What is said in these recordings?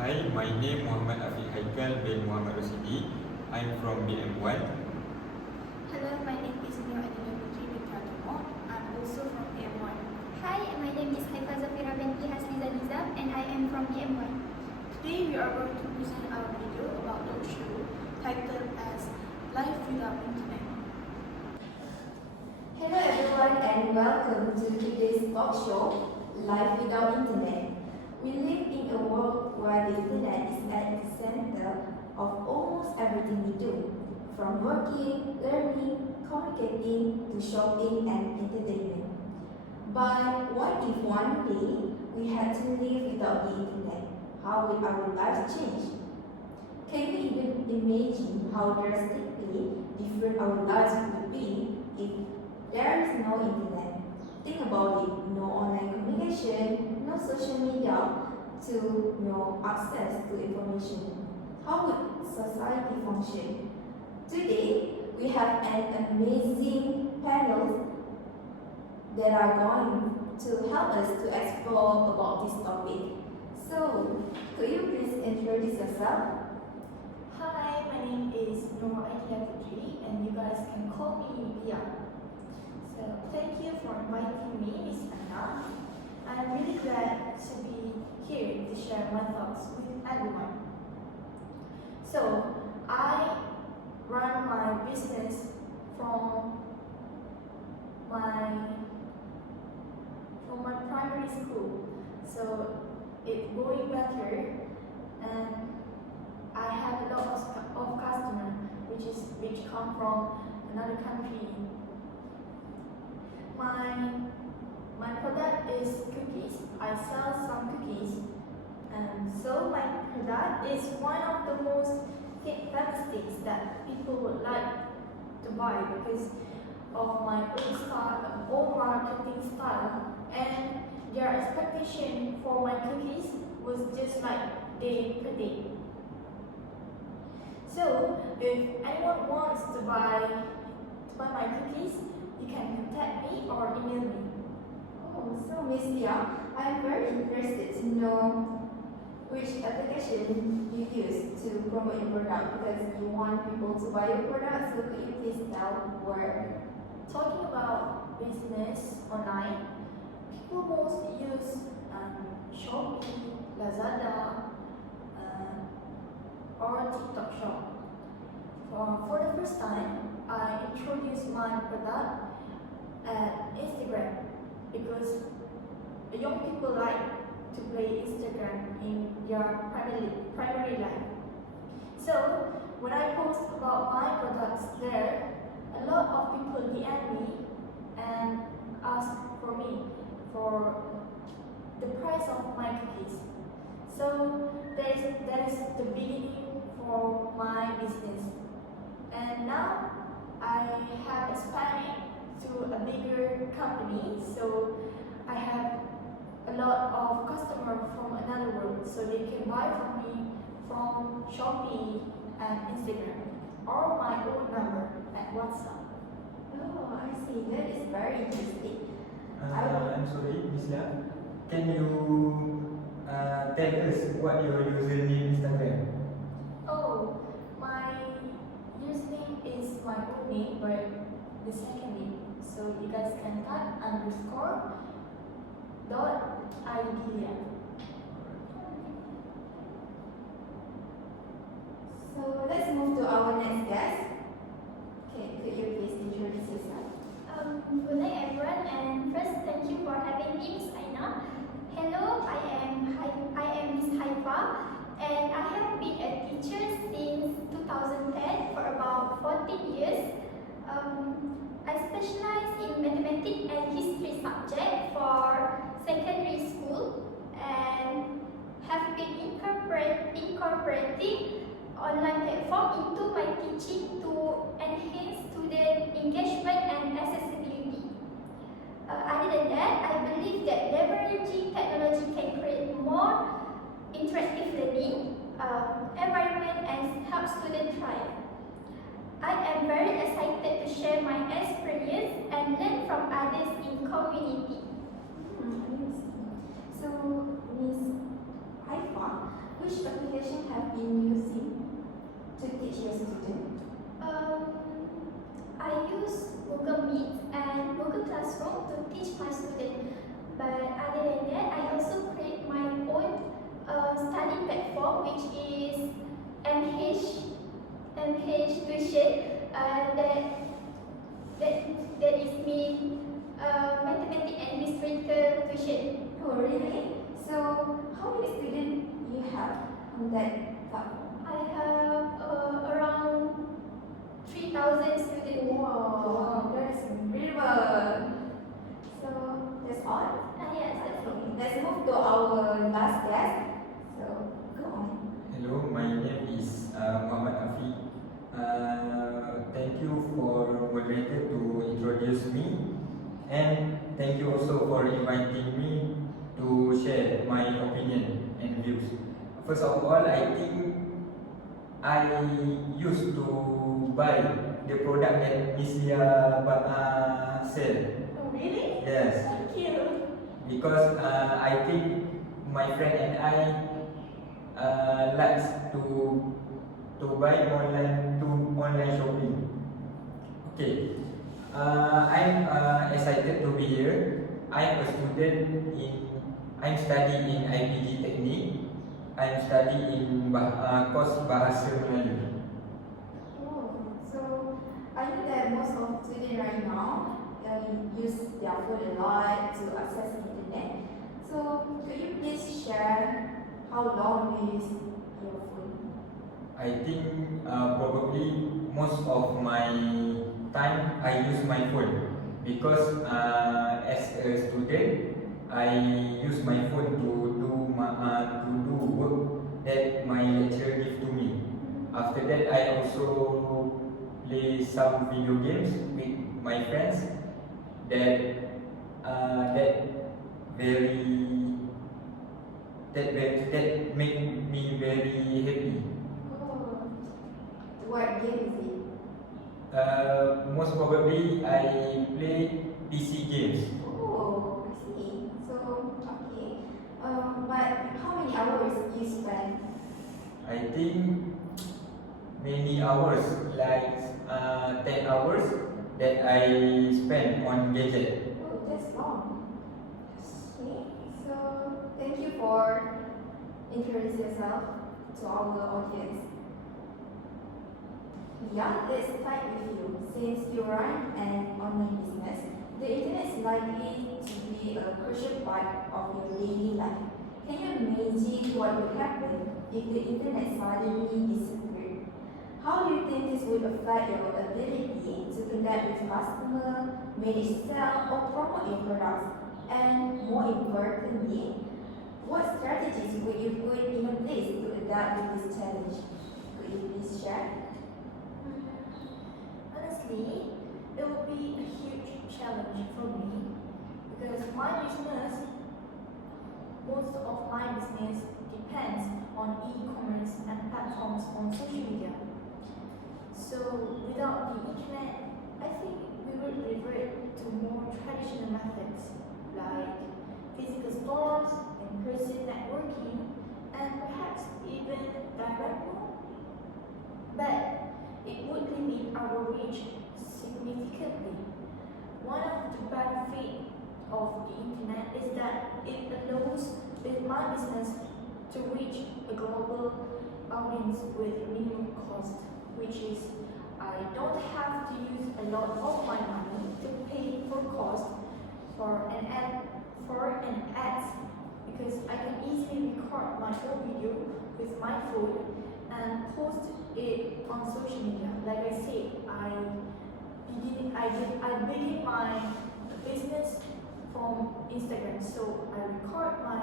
Hi, my name Muhammad Afiq bin Muhammad Rosidi. I'm from BM1. Hello, my name is Aidilia. I'm also from BM1. Hi, my name is Haifa binti Nizam and I am from BM1. Today we are going to present our video about talk show titled as Life Without Internet. Hello everyone and welcome to today's talk show, Life Without Internet. We live in a world where the internet is at the center of almost everything we do, from working, learning, communicating, to shopping and entertainment. But what if one day we had to live without the internet? How would our lives change? Can we even imagine how drastically different our lives would be if there is no internet? Think about it, no online communication, no social media, to no access to information. How would society function? Today, we have an amazing panel that are going to help us to explore about this topic. So, could you please introduce yourself? Hi, my name is Aidilia and you guys can call me Dia. So, thank you for inviting me, Miss Anna. I'm really glad to be here to share my thoughts with everyone. So, I run my business from my primary school. So, it's going better, and I have a lot of customers which come from another country. My product is cookies. I sell some cookies, and so my product is one of the most famous things that people would like to buy because of my own marketing style, and their expectation for my cookies was just like they predict. So, if anyone wants to buy my cookies, you can contact me or email me. Oh, so Miss Dia, I'm very interested to know which application you use to promote your product because you want people to buy your product. So could you please tell where? Talking about business online, people mostly use Shopee, Lazada, or TikTok Shop. For the first time, I introduced my product at Instagram because young people like to play Instagram in their primary life. So when I post about my products there, a lot of people DM me and ask for me for the price of my cookies. So that is the beginning for my business. And now I have expanded to a bigger company, so I have a lot of customers from another world, so they can buy from me from Shopee and Instagram or my own number at WhatsApp. Oh, I see. That is very interesting. I'm sorry, Miss Lia. Can you tell us what your username Instagram? Oh, my username is my own name, but the second name. So you guys can type _Aidilia. So let's move to our next guest. Okay, could you please introduce yourself? Good night everyone, and first thank you for having me, Miss Aina. Hello, I am Miss Haifa, and I have been a teacher since 2010 for about 14 years. I specialize in mathematics and history subject for secondary school and have been incorporating online platform into my teaching to enhance student engagement and accessibility. Other than that, I believe that leveraging technology can create more interactive learning environment and help students thrive. I am very excited to share my experience and learn from others in community. So, Miss Haifa, Which application have been using to teach your student? I use Google Meet and Google Classroom to teach my students. But other than that, I also create my own study platform, which is MH Tuition. That is mean mathematics and historical tuition. Oh, really? So, how many students you have on that platform? I have around 3,000 students. Wow, that's incredible. So, that's all? Yes, that's all. Okay, let's move to our last guest. So, go on. Hello, my name is Muhammad Afiq. Thank you for moderator to introduce me, and thank you also for inviting me to share my opinion and views. First of all, I think I used to buy the product that Miss Lia sell. Oh, really? Yes, Thank you. because I think my friend and I likes to buy online shopping. Okay, I'm excited to be here. I'm a student I'm studying in IPG Technique. I'm studying in course Bahasa Melayu. Oh, so I know that most of students right now use their phone a lot to access the internet. So could you please share how long you use your phone? I think probably most of my time I use my phone because as a student I use my phone to do work that my lecturer give to me. After that I also play some video games with my friends that very that make me very happy. Oh, what game is it? Most probably I play PC games. Oh, I see. So, okay. But how many hours you spend? I think many hours, like 10 hours that I spend on gadget. Oh, that's long. Okay. So, thank you for introducing yourself to our audience. Yeah, let's start with you. Since you run an online business, the internet is likely to be a crucial part of your daily life. Can you imagine what would happen if the internet suddenly disappeared? How do you think this would affect your ability to connect with customers, manage sales, or promote your products? And more importantly, what strategies would you put in place to adapt with this challenge? Could you please share? Honestly, it will be a huge challenge for me because most of my business depends on e-commerce and platforms on social media. So without the internet, I think we would revert to more traditional methods like physical stores, in-person networking, and perhaps even direct mail. But it would limit our reach significantly. One of the benefits of the internet is that it allows my business to reach a global audience with minimum cost, which is I don't have to use a lot of my money to pay for cost for an ad because I can easily record my own video with my phone and post it on social media. Like I said, I begin my business from Instagram. So I record my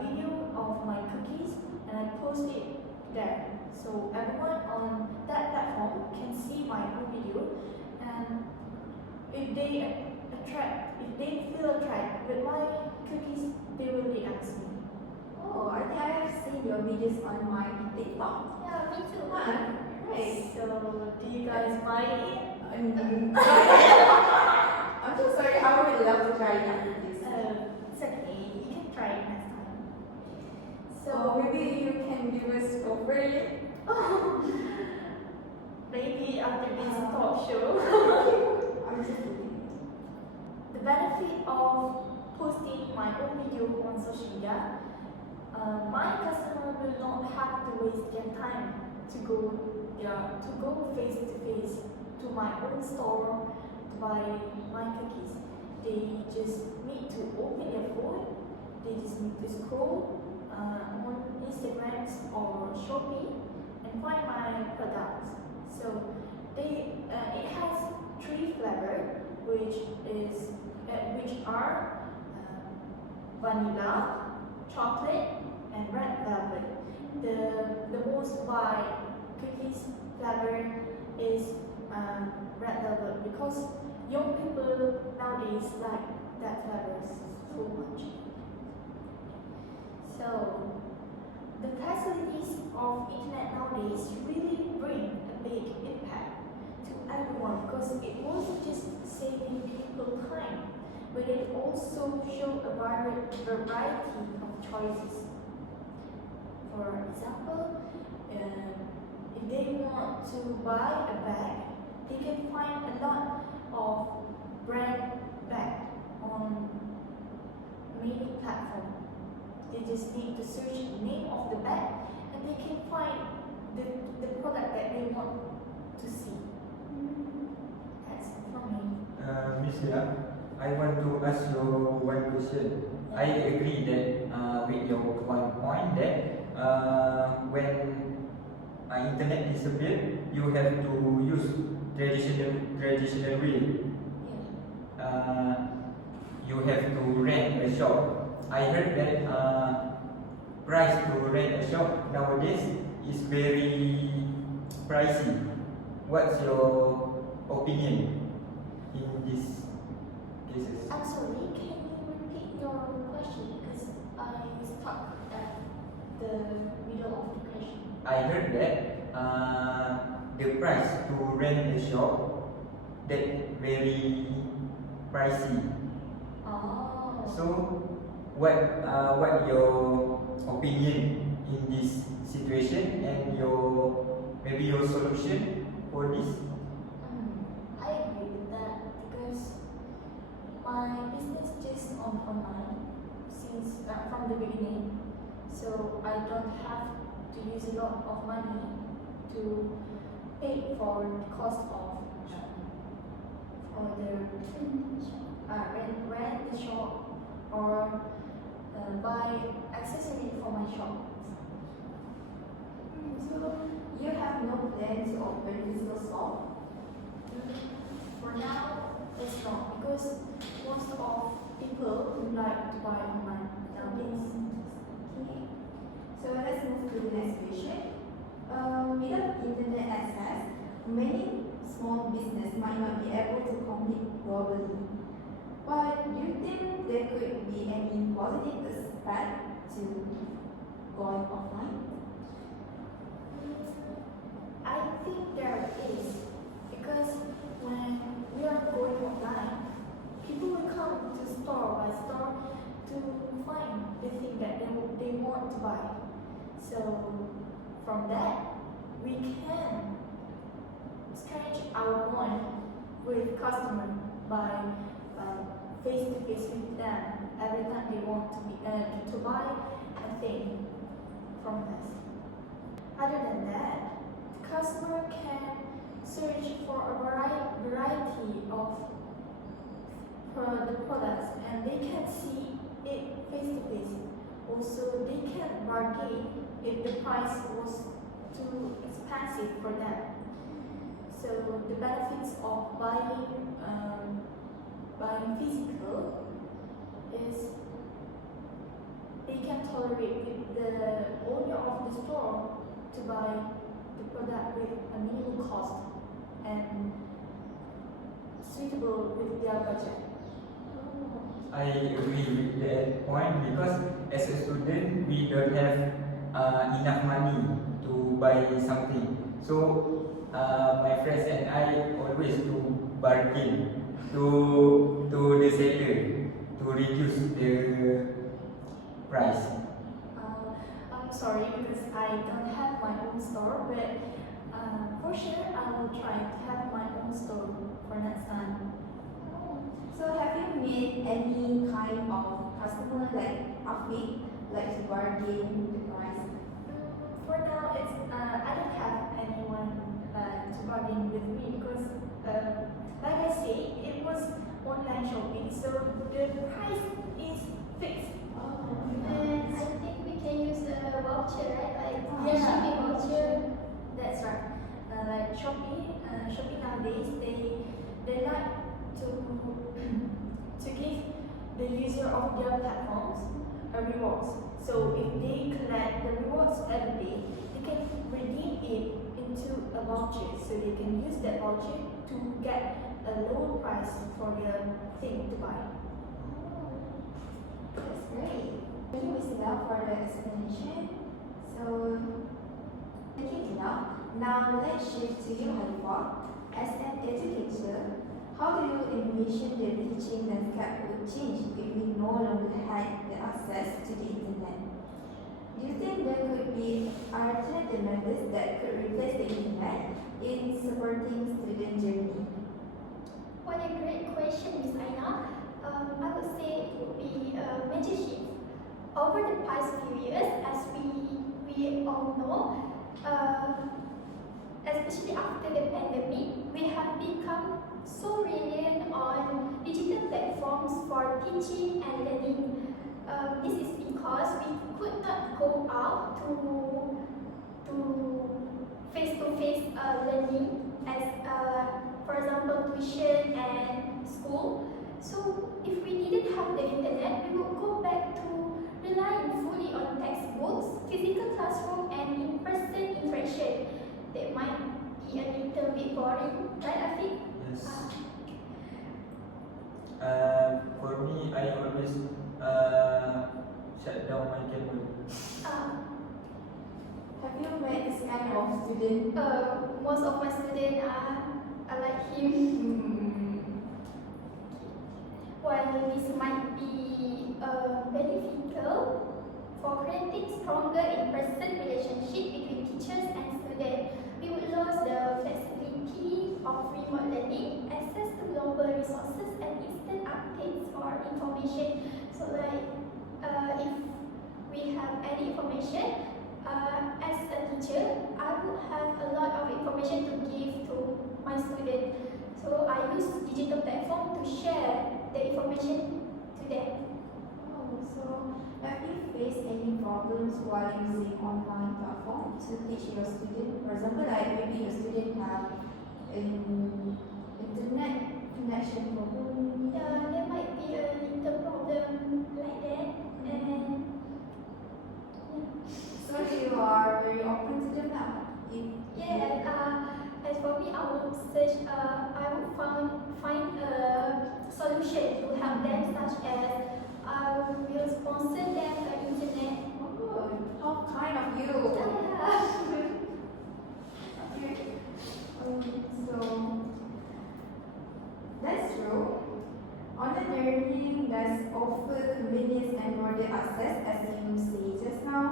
video of my cookies and I post it there. So everyone on that platform can see my own video, and if they feel attracted with my cookies, they will ask me. Oh, I think I have seen your videos on my TikTok. Yeah, me too. Right. So do you guys mind it? I'm so sorry, I would love to try it after this. It's okay. You can try it next time. So maybe you can can give us for free? Maybe after this talk show. I'm just kidding. The benefit of posting my own video on social media, my customer will not have to waste their time to go face to face to my own store to buy my cookies. They just need to open their phone. They just need to scroll on Instagram or Shopee and find my products. So it has 3 flavors, which are vanilla, chocolate, and red velvet. The most buy cookies flavor is red velvet because young people nowadays like that flavor so much. So the facilities of internet nowadays really bring a big impact to everyone because it wasn't just saving people time, but it also show a variety of choices. For example, if they want to buy a bag, they can find a lot of brand bag on many platforms. They just need to search the name of the bag and they can find the product that they want to see. That's for me. Miss Lia, I want to ask you one question. I agree that with your one point that when internet is built, you have to use traditional way. You have to rent a shop. I heard that price to rent a shop nowadays is very pricey. What's your opinion in these cases? I'm sorry, can you repeat your question because I stuck at the middle of the question. I heard that the price to rent a shop that very pricey. Oh. So what your opinion in this situation and maybe your solution for this? I agree with that because my business just online since from the beginning, so I don't have to use a lot of money to pay for the cost of rent the shop or buy accessory for my shop. So you have no plan to open physical store? For now, it's not because most of people like to buy online nowadays. Okay. So let's move to the next question. Without internet access, many small business might not be able to compete globally. But do you think there could be any positive aspect to going offline? I think there is because when we are going online, people will come to store by store to find the thing that they want to buy. So from that, we can stretch our bond with customer by face to face with them every time they want to buy a thing from us. Other than that, the customer can search for a variety of the products and they can see it face to face. Also, they can bargain if the price was too expensive for them. So the benefits of buying physical is they can tolerate with the owner of the store to buy the product with a minimal cost and suitable with their budget. I agree with that point because as a student we don't have enough money to buy something. So my friends and I always do bargain to the seller to reduce the price. I'm sorry because I don't have my own store, but for sure I will try to have my own store for next time. So have you made any kind of customer like Afiq, like to bargain the price? For now, it's I don't have anyone to bargain with me because, like I say, it was online shopping, so the price is fixed. And I think we can use a voucher, right? Like Yeah. shipping voucher. That's right. Like Shopee nowadays, they like to to give the user of their platforms a rewards. So if they collect the rewards every day, they can redeem it into a voucher. So they can use that voucher to get a lower price for the thing to buy. That's great. Thank you, Miss Ella, for the explanation. So, thank you, Tina. Now let's shift to you, Haifa. As an educator, how do you envision the teaching landscape would change if we no longer had the access to the internet? Do you think there could be alternative methods that could replace the internet in supporting student journey? What a great question, Miss Aina. I would say it would be a major shift. Over the past few years, as we all know, especially after the pandemic, we have become so reliant on digital platforms for teaching and learning. This is because we could not go out to face-to-face learning as, for example, tuition and school. So if we didn't have the internet, we would go back to relying fully on textbooks, physical classroom, and in-person interaction. That might be a little bit boring, right, Afiq? Yes. For me, I always shut down my camera. Have you met this kind of student? Most of my students are like him. While this might be beneficial for creating stronger in-person relationship between teachers and students, we would lose the flexibility of remote learning, access to global resources, and instant updates or information. So, like, if we have any information, as a teacher, I would have a lot of information to give to my student. So I use digital platform to share the information to them. Oh, so have you faced any problems while using online platform to teach your student? For example, like maybe your student have an internet connection problem. There might be a little problem like that, and So you are very open to them now. as for me, I would search. I would find a solution to help them, such as I will sponsor them the internet. Oh, how kind of you. Okay. So that's true. Online learning does offer convenience and broader access, as you say just now.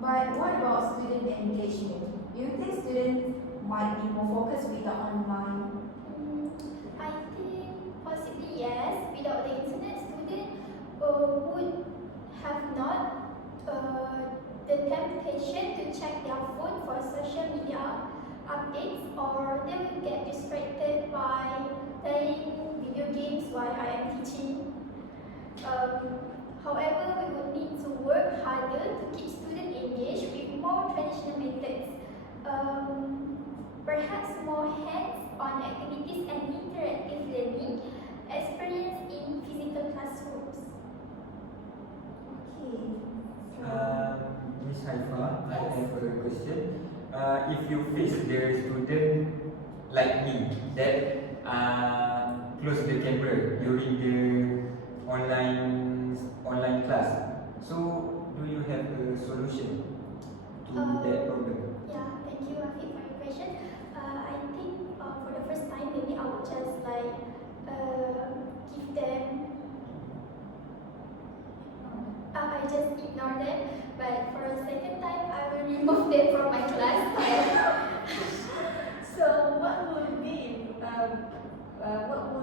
But what about student engagement? Do you think students might be more focused with the online? I think possibly yes. Without the internet, students would have not the temptation to check their phone for social media updates, or they will get distracted by playing video games while I am teaching. However, we would need to work harder to keep students engaged with more traditional methods. Perhaps more hands-on activities and interactive learning experienced in physical classrooms. Okay. Miss Haifa, I have a question. If you face the student like me that close the camera during the online class, so do you have a solution to that problem? Yeah, thank you, Afiq, for your question. I think for the first time, maybe I would just like give them. I just ignore them. But for the second time, I will remove them from my class. So what will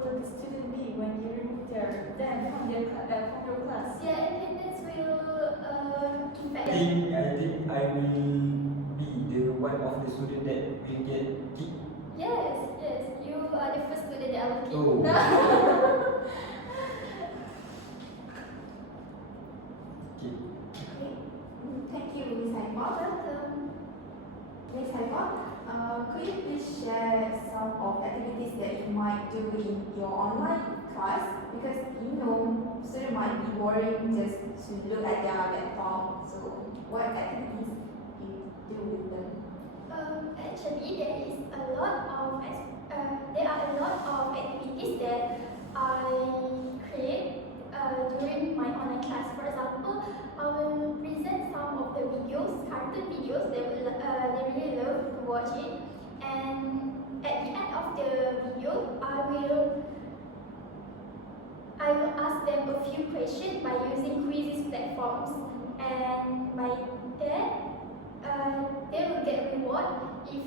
the student be when you remove them from your class? Their attendance will I affect. think I will be the one of the student that will get kicked. Yes, you are the first student that I will keep. Oh. Okay. Okay. Thank you, Ms. Haifa. Welcome. Ms. Haifa, could you please share some of activities that you might do in your online class? Because students might be boring just to look at their laptop. So, what activities you do with them? Actually, there are a lot of activities that I create during my online class. For example, I will present some of the videos, cartoon videos. They really love to watch it. And at the end of the video, I will ask them a few questions by using quizzes platforms, and by that, they will get reward if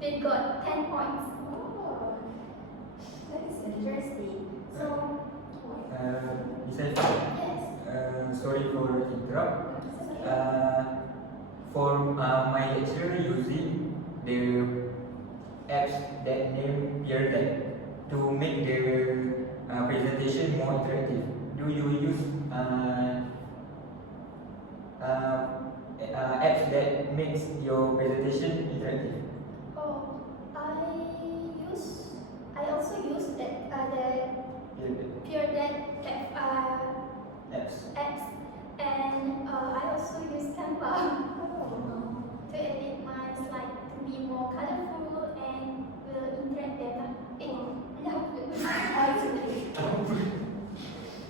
they got 10 points. Oh, that is interesting. So, Miss Haifa, Yes. sorry for interrupt. For my lecturer using the apps that name Peer Deck to make the presentation more interactive. Do you use apps that makes your presentation interactive? Oh, I also use that Peer Deck Pure Deck apps. apps, and I also use Canva to edit my slide to be more colorful and will interact better.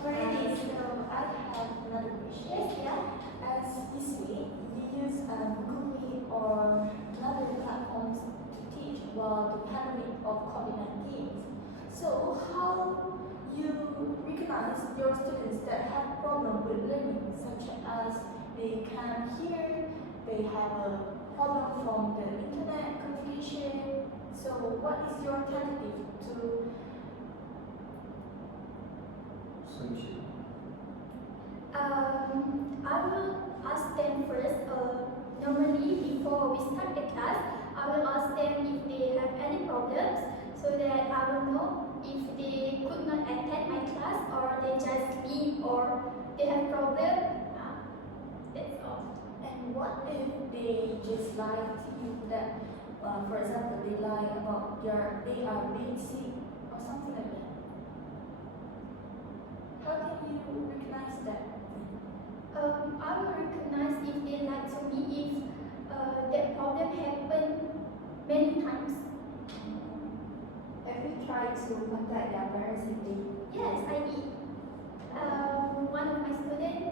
Alright, so I have another question. Yes, yeah. As you say, you use Google Meet or another platforms to teach while the pandemic of COVID-19. So how you recognize your students that have problem with learning, such as they can't hear, they have a problem from the internet communication. So what is your alternative to Solution. I will ask them first. Normally, before we start the class, I will ask them if they have any problems, so that I will know if they could not attend my class, or they just leave, or they have problem. That's all. And what if they just lie to you that, for example, they lie about they are being sick or something like that? How can you recognize that? I will recognize if they lie to me if that problem happened many times. have you tried to contact their parents if they? Yes, I did. One of my students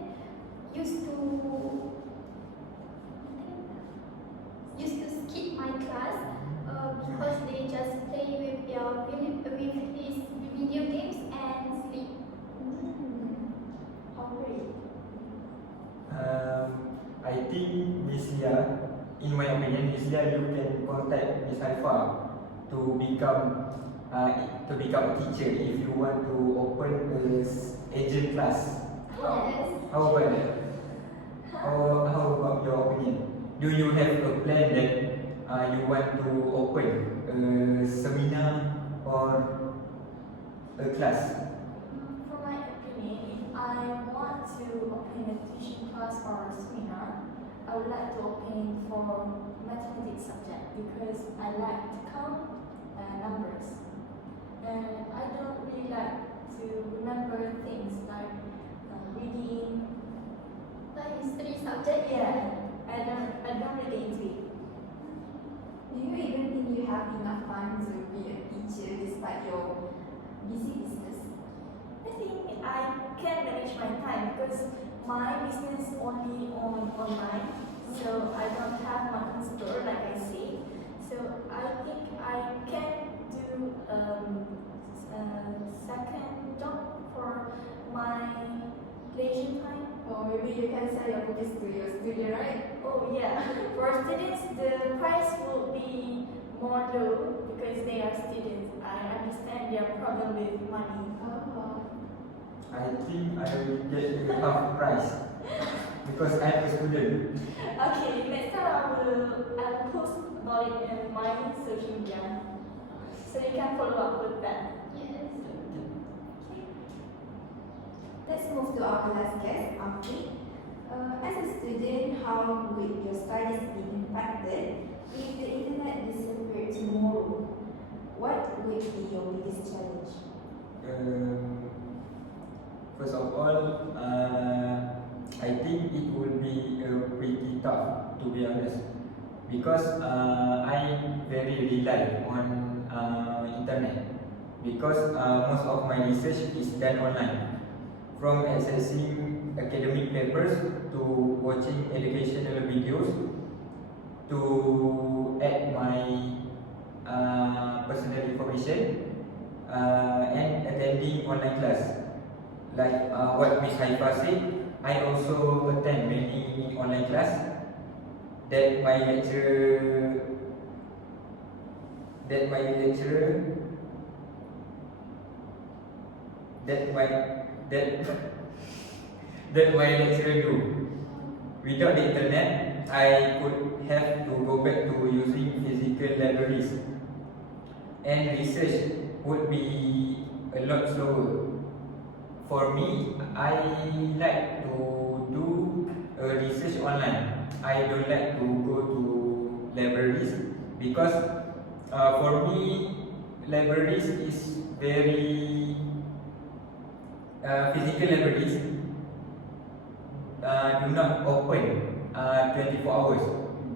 used to skip my class because they just play with his video games and sleep. How great. I think Miss Lia, in my opinion, Miss Lia, you can contact Miss Haifa to become a teacher if you want to open a agent class. Yes. How about that? How about your opinion? Do you have a plan that you want to open a seminar or a class? For my opinion, if I want to open a teaching class or a seminar, I would like to open for mathematics subject because I like to count numbers. And I don't really like to remember things like reading. Like history subject. Yeah, I don't really into it. Do you even think you have enough time to be a teacher despite your busy business? I think I can manage my time because my business only online, so I don't have my own store like I say. So I think I can do second job for for my leisure time. Or maybe you can sell your cookies to your student, right? Oh yeah, for students the price will be more low because they are students. I understand their problem with money. Oh. I think I will get a half price because I'm a student. Okay, next time I will post about it in my social media, so you can follow up with that. Yes. Let's move to our last guest, Afiq. As a student, how would your studies be impacted if the internet disappeared tomorrow? What would be your biggest challenge? First of all, I think it will be pretty tough, to be honest, because I very rely on internet because most of my research is done online, from accessing academic papers to watching educational videos to add my personal information and attending online class. Like what Miss Haifa said, I also attend many online class that my lecturer that my lecturer that my that that my lecturer do. Without the internet, I could have to go back to using physical libraries, and research would be a lot slower. For me, I like to do research online. I don't like to go to libraries because for me, libraries is very physical libraries do not open 24 hours.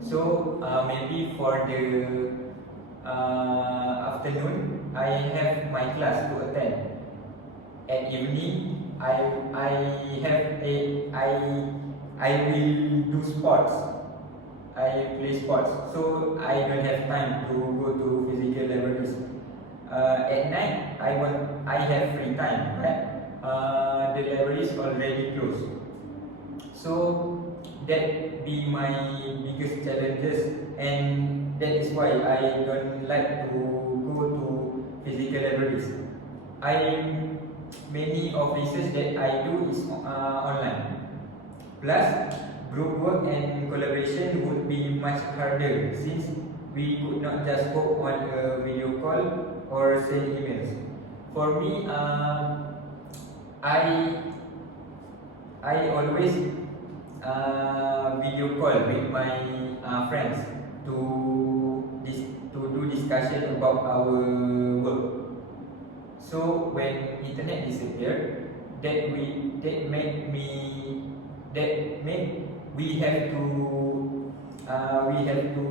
So maybe for the afternoon, I have my class to attend. At evening, I have a I will do sports. I play sports, so I don't have time to go to physical libraries. At night, I have free time, but the library is already closed. So that be my biggest challenges, and that is why I don't like to go to physical libraries. Many of research that I do is online. Plus, group work and collaboration would be much harder since we could not just go on a video call or send emails. For me, I always video call with my friends to do discussion about our work. So when internet disappeared, that made we have to we have to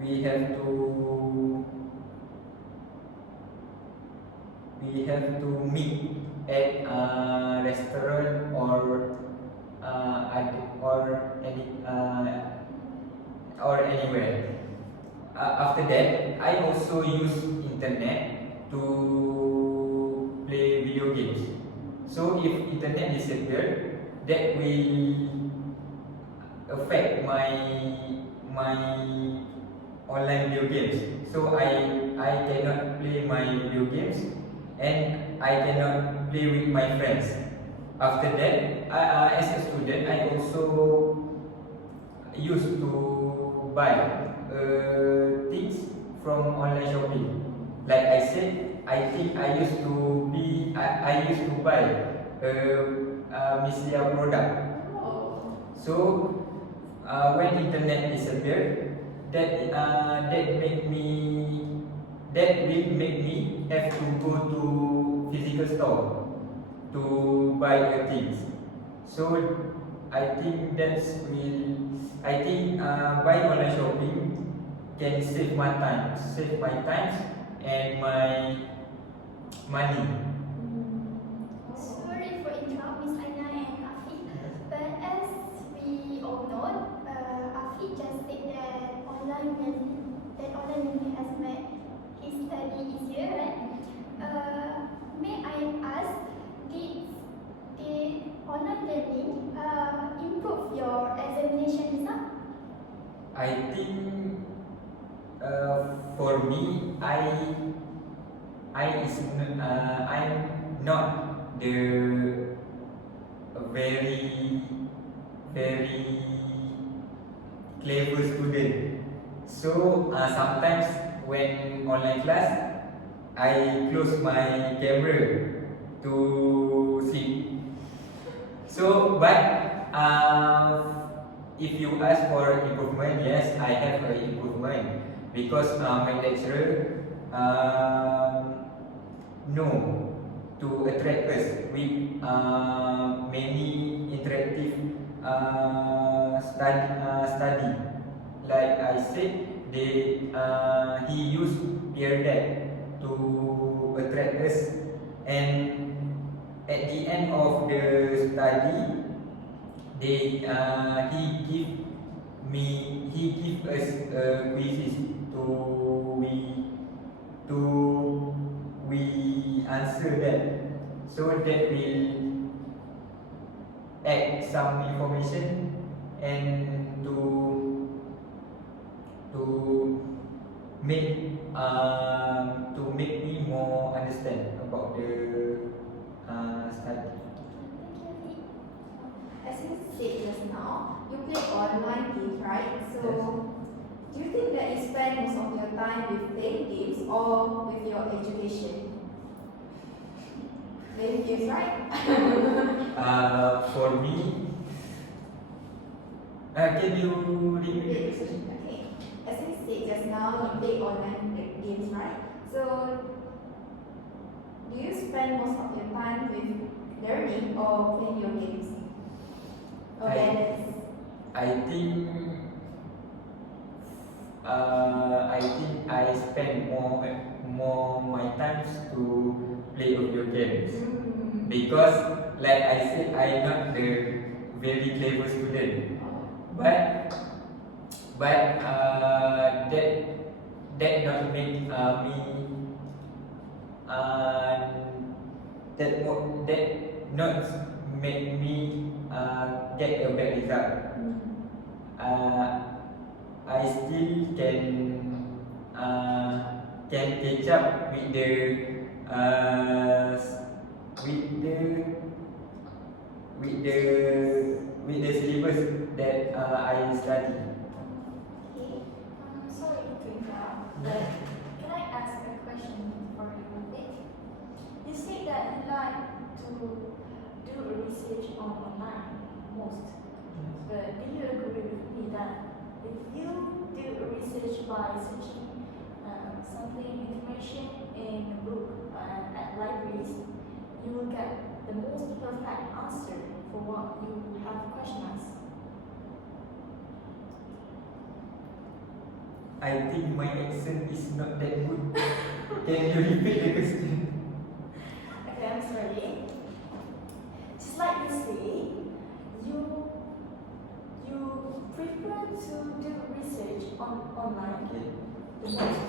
we have to we have to meet at a restaurant or anywhere. After that, I also use internet to play video games. So if internet disappeared, that will affect my online video games. So I cannot play my video games, and I cannot play with my friends. After that, as a student, I also used to buy things from online shopping. Like I said, I think I used to buy Mislia product. So when internet disappeared, that will make me have to go to physical store to buy the things. So I think buying online shopping can save my time and my money. Sorry for interrupting Miss Aina and Afiq, but as we all know, Afiq just said that online learning has made his study easier, right? May I I think for me, I'm not the very clever student. So sometimes when online class, I close my camera to sleep. So, but if you ask for improvement, yes, I have an improvement because my lecturer know to attract us with many interactive study. Like I said, he used peer deck to attract us, and at the end of the study, he give us quizzes to we answer that, so that will add some information and to make me more understand about the study. Thank you, Afiq. As you said just now, you play online games, right? So, do you think that you spend most of your time with playing games or with your education? Playing games, right? For me, can you repeat the question? Okay. As you said just now, you play online games, right? So, do you spend most of your time with learning or playing your games? Or balance? I think I spend more my times to play video games because, like I said, I'm not the very clever student, but that not make me that not make me get a bad result. I still can catch up with the syllabus that I study. Okay. Sorry to interrupt, but can I ask a question for you, Nick? You say that you like to do research online most, but do you agree with me that if you do research by searching something information in a book at libraries, you will get the most perfect answer for what you have questioned? I think my accent is not that good. Can you repeat the question? Okay, I'm sorry. Just like you say, you prefer to do research online Okay. the most.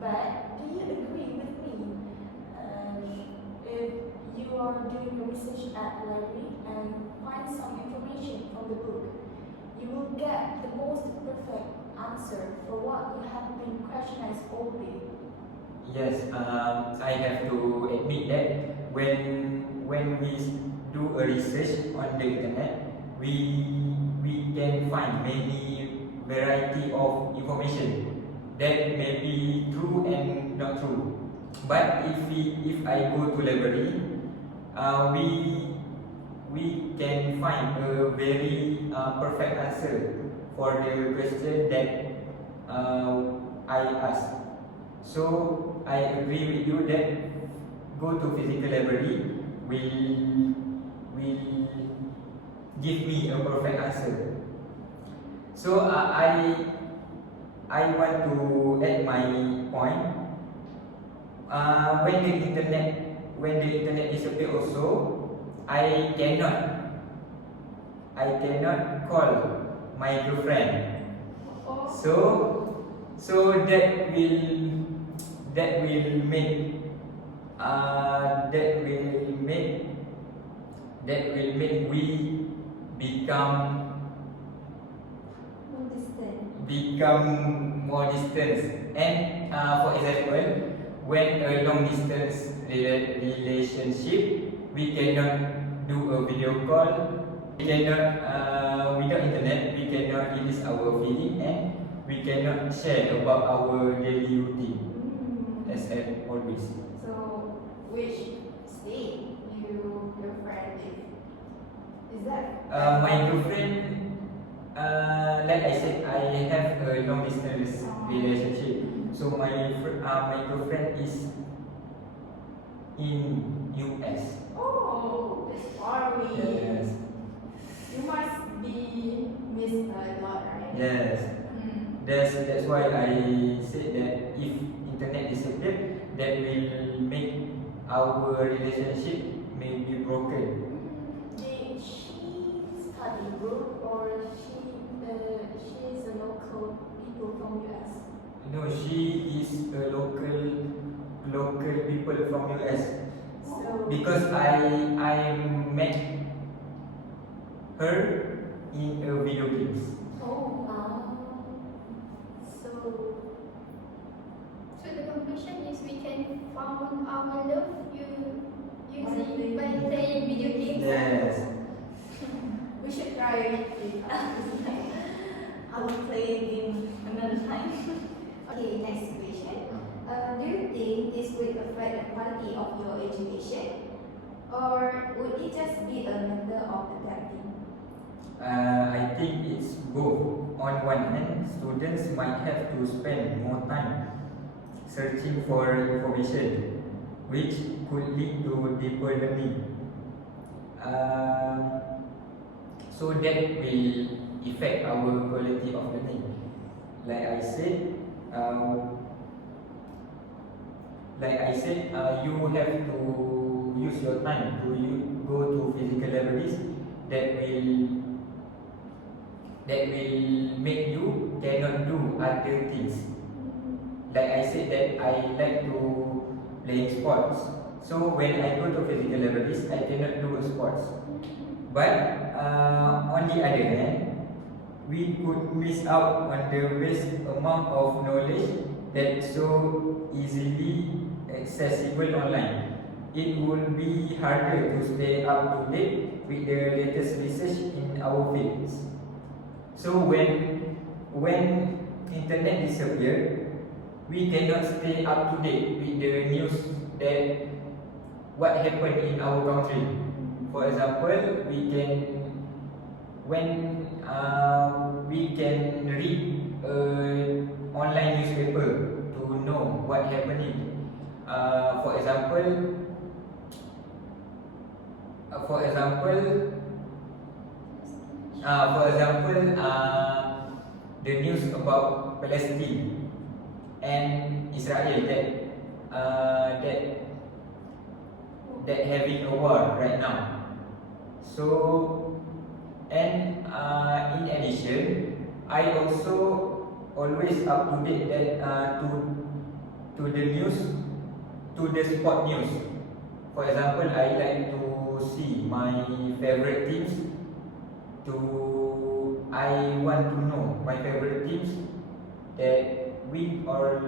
But do you agree with me? If you are doing your research at the library and find some information from the book, you will get the most perfect answer for what you have been questioned all day. Yes, I have to admit that when we do a research on the internet, we can find many variety of information that may be true and not true. But if I go to library, we can find a very perfect answer for the question that I asked. So I agree with you that go to physical library will give me a perfect answer. So I want to add my point. When the internet disappear also, I cannot call my girlfriend. So that will make we become become more distance. And for example, when a long distance relationship, we cannot do a video call. We cannot without internet. We cannot release our feeling, and we cannot share about our daily routine as always. So, which state your friend is that? My girlfriend, like I said, I have a long distance relationship. So my girlfriend is in US. Oh, that's far away. Yes. You must be missed a lot, right? Yes. That's why I said that if internet disappear, that will make our relationship may be broken. Did she study abroad or she is a local people from US? No, she is a local people from US. So Because I met her in a video games. oh so So the conclusion is we can found our love using by playing video games. Yes. We should try it. I will play a game another time. Okay, next question. Do you think this will affect the quality of your education, or would it just be a matter of adapting? I think it's both. On one hand, students might have to spend more time searching for information, which could lead to deeper learning. So that will affect our quality of learning. Like I said, you have to use your time to go to physical libraries. That will make you cannot do other things. Like I said that I like to play sports. So when I go to physical libraries, I cannot do a sports. But on the other hand, we could miss out on the vast amount of knowledge that so easily accessible online. It will be harder to stay up to date with the latest research in our fields. So when internet disappear, we cannot stay up to date with the news that what happened in our country. For example, we can read online newspaper to know what happening. For example, the news about Palestine and Israel that having a war right now. So, and in addition, I also always up to date that to the news, to the sport news. For example, I like to see my favorite teams. I want to know my favorite teams that win or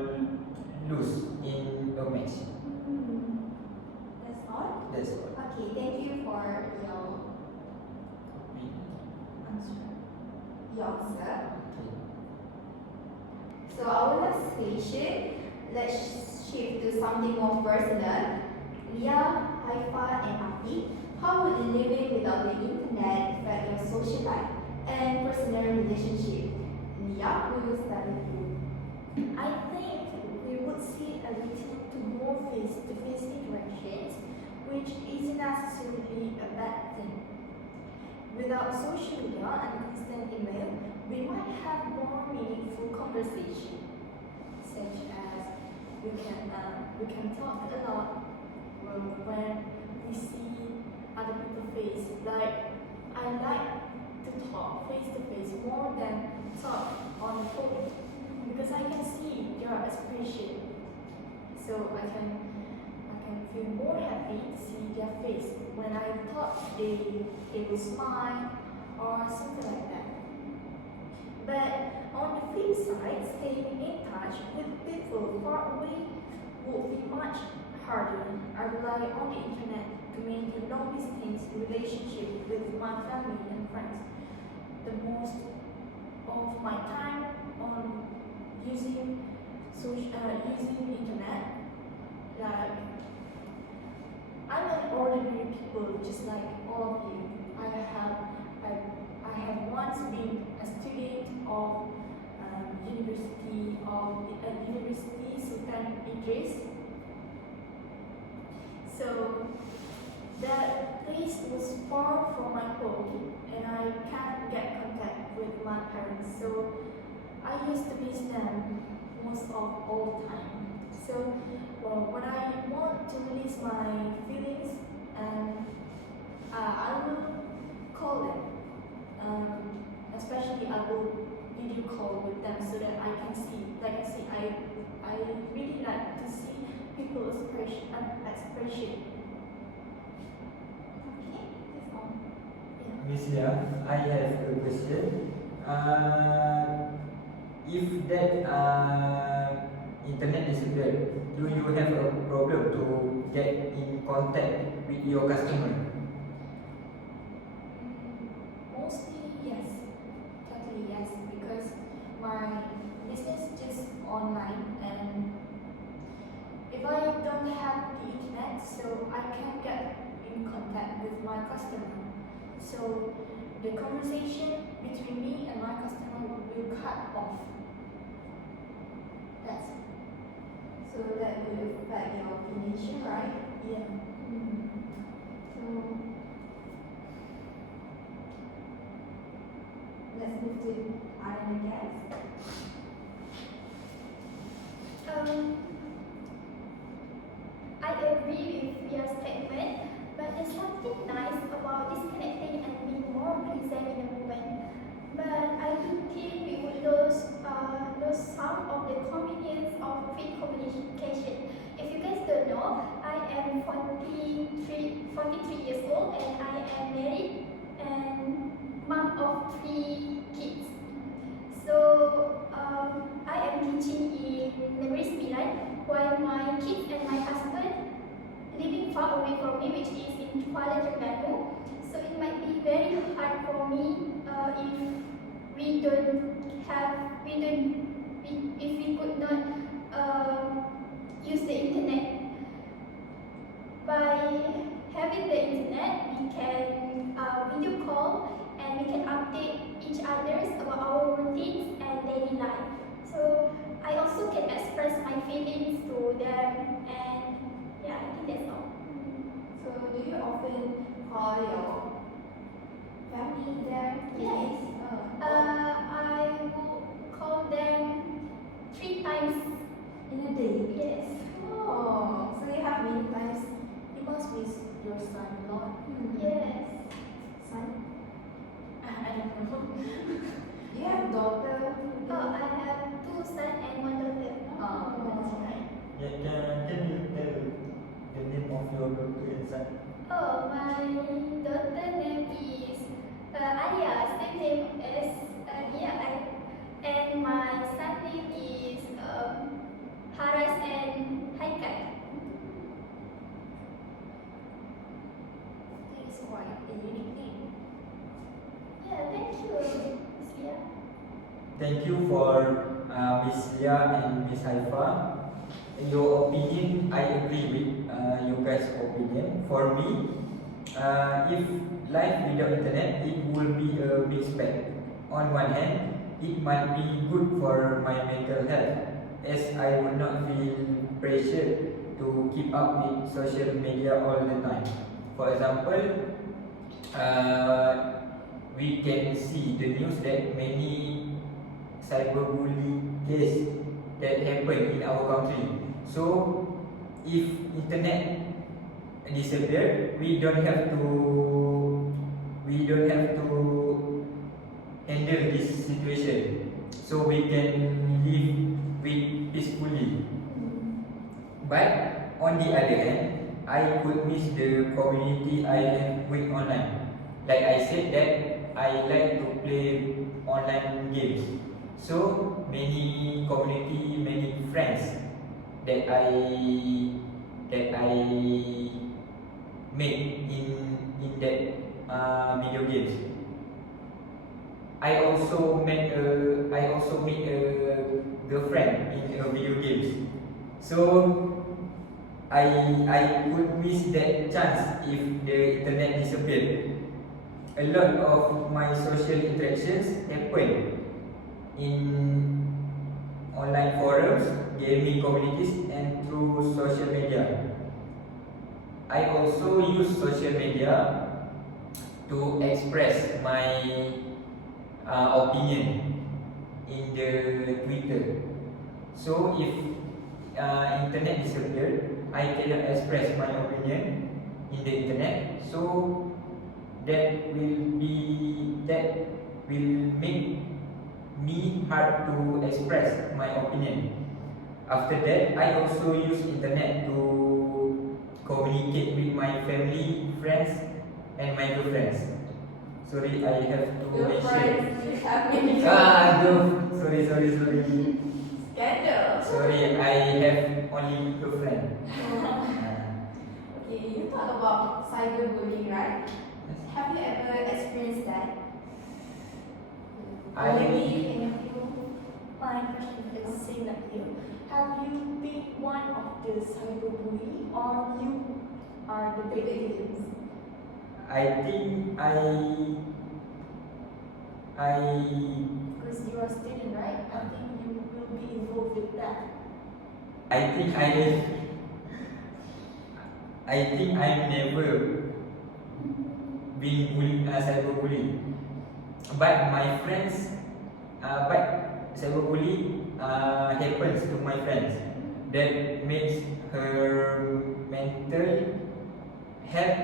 lose in a match. That's all? That's all. Okay, thank you for your answer. Okay. So our last question, let's shift to something more personal. Lia, Haifa, and Afiq, how would living without the internet affect your social life and personal relationship? Lia, we will start with you. I think we would see a return to more face-to-face interactions, which isn't necessarily a bad thing. Without social media and instant email, we might have more meaningful conversation, such as we can talk a lot when we see other people's face. Like I like to talk face to face more than talk on the phone because I can see their expression, so I can feel more happy to see their face. When I thought they will smile or something like that. But on the flip side, staying in touch with people far away would be much harder. I rely on the internet to maintain long-distance relationship with my family and friends. The most of my time on using internet, like I'm an ordinary people just like all of you. I have once been a student of University Sultan Idris. So that place was far from my home and I can't get contact with my parents. So I used to miss them most of all the time. So when I want to release my feelings, and I will call them. Especially I will video call with them so that I can see. Like I say, I really like to see people's expression. Okay, that's all. Yeah. Miss Lia, I have a question. If that internet disappeared, do you have a problem to get in contact with your customer? Mostly yes, totally yes, because my business just online, and if I don't have the internet, so I can't get in contact with my customer. So the conversation between me and my customer will cut off. That's it. So that will affect your financial, right? Yeah. So let's move to Aidilia, guys. I agree with your statement, but there's something nice about disconnecting and being more present in the moment. But I do think we would lose some of the convenience of quick communication. If you guys don't know, I am 43 years old and I am married and mom of 3 kids. So I am teaching in Negeri Sembilan while my kids and my husband living far away from me, which is in Kuala Terengganu. So it might be very hard for me if we could not use the internet. By having the internet, we can video call and we can update each others about our routines and daily life. So I also can express my feelings to them, and yeah, I think that's all. So do you often call your family there? Yes. I will call them 3 times. In a day? Yes. Oh, so you have many times. You must miss your son a lot. Yes. Son? I don't know. You have daughter? Oh, I have 2 sons and 1 daughter. Oh, that's right. Can you tell the name of your daughter and son? Oh, my daughter name is Alia, same name as Alia, and my son name is Haras and Haifa. That is quite a unique name. Yeah, thank you, Miss Lia. Thank you for Miss Lia and Miss Haifa. Your opinion, I agree with you guys' opinion. For me, if life without internet, it will be a mixed bag. On one hand, it might be good for my mental health, as I would not feel pressured to keep up with social media all the time. For example, we can see the news that many cyberbullying cases that happen in our country. So, if internet disappeared, we don't have to handle this situation. So we can live with peacefully. But on the other hand, I could miss the community I have with online. Like I said that I like to play online games. So many community, many friends that I made in that video games. I also met a girlfriend in a video games. So I would miss that chance if the internet disappeared. A lot of my social interactions happen in online forums, gaming communities, and through social media. I also use social media to express my opinion in the Twitter. So if internet disappeared, I cannot express my opinion in the internet. So that will make me hard to express my opinion. After that, I also use internet to communicate with my family, friends, and my girlfriends. Sorry, I have to mention. Sorry. Scandal. Sorry, I have only girlfriend. Okay, you talk about cyberbullying, right? Have you ever experienced that? Maybe any of you? My question is same like you. Have you been one of the cyberbully or you are the victims? I think Because you are a student, right? I think you will be involved with that. I think I've never been bullied, cyberbullied. But my friends, but cyberbullying happens to my friends. That makes her mental health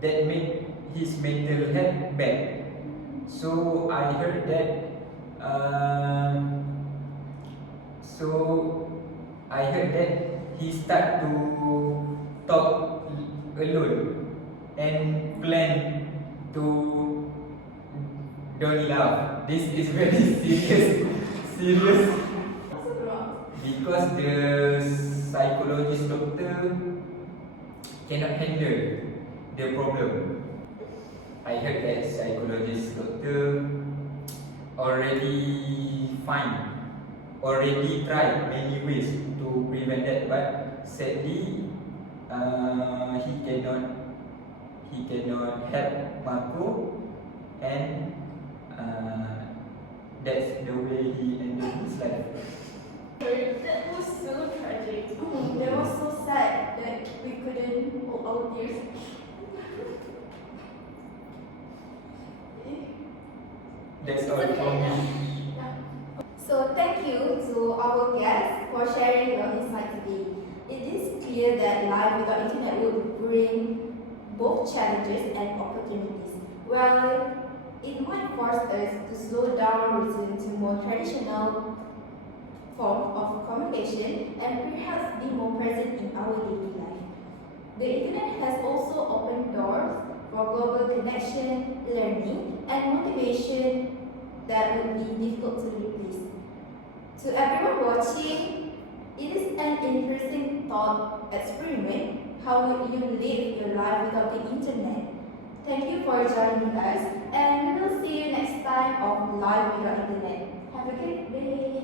that make his mental health bad. So I heard that. He start to talk alone and plan to don't laugh. This is very serious because the psychologist doctor cannot handle the problem. I heard that psychologist doctor already tried many ways to prevent that, but sadly he cannot help Marco, and that's the way he ended his life. That was so tragic. That was so sad that we couldn't hold our tears. That's all from me. So thank you to our guests for sharing your insight today. It is clear that life without internet will bring both challenges and opportunities. While it might force us to slow down, return to more traditional forms of communication, and perhaps be more present in our daily life. The internet has also opened doors for global connection, learning, and motivation that would be difficult to replace. To everyone watching, it is an interesting thought experiment. How would you live your life without the internet? Thank you for joining us, and we will see you next time of Live Without Internet. Have a good day.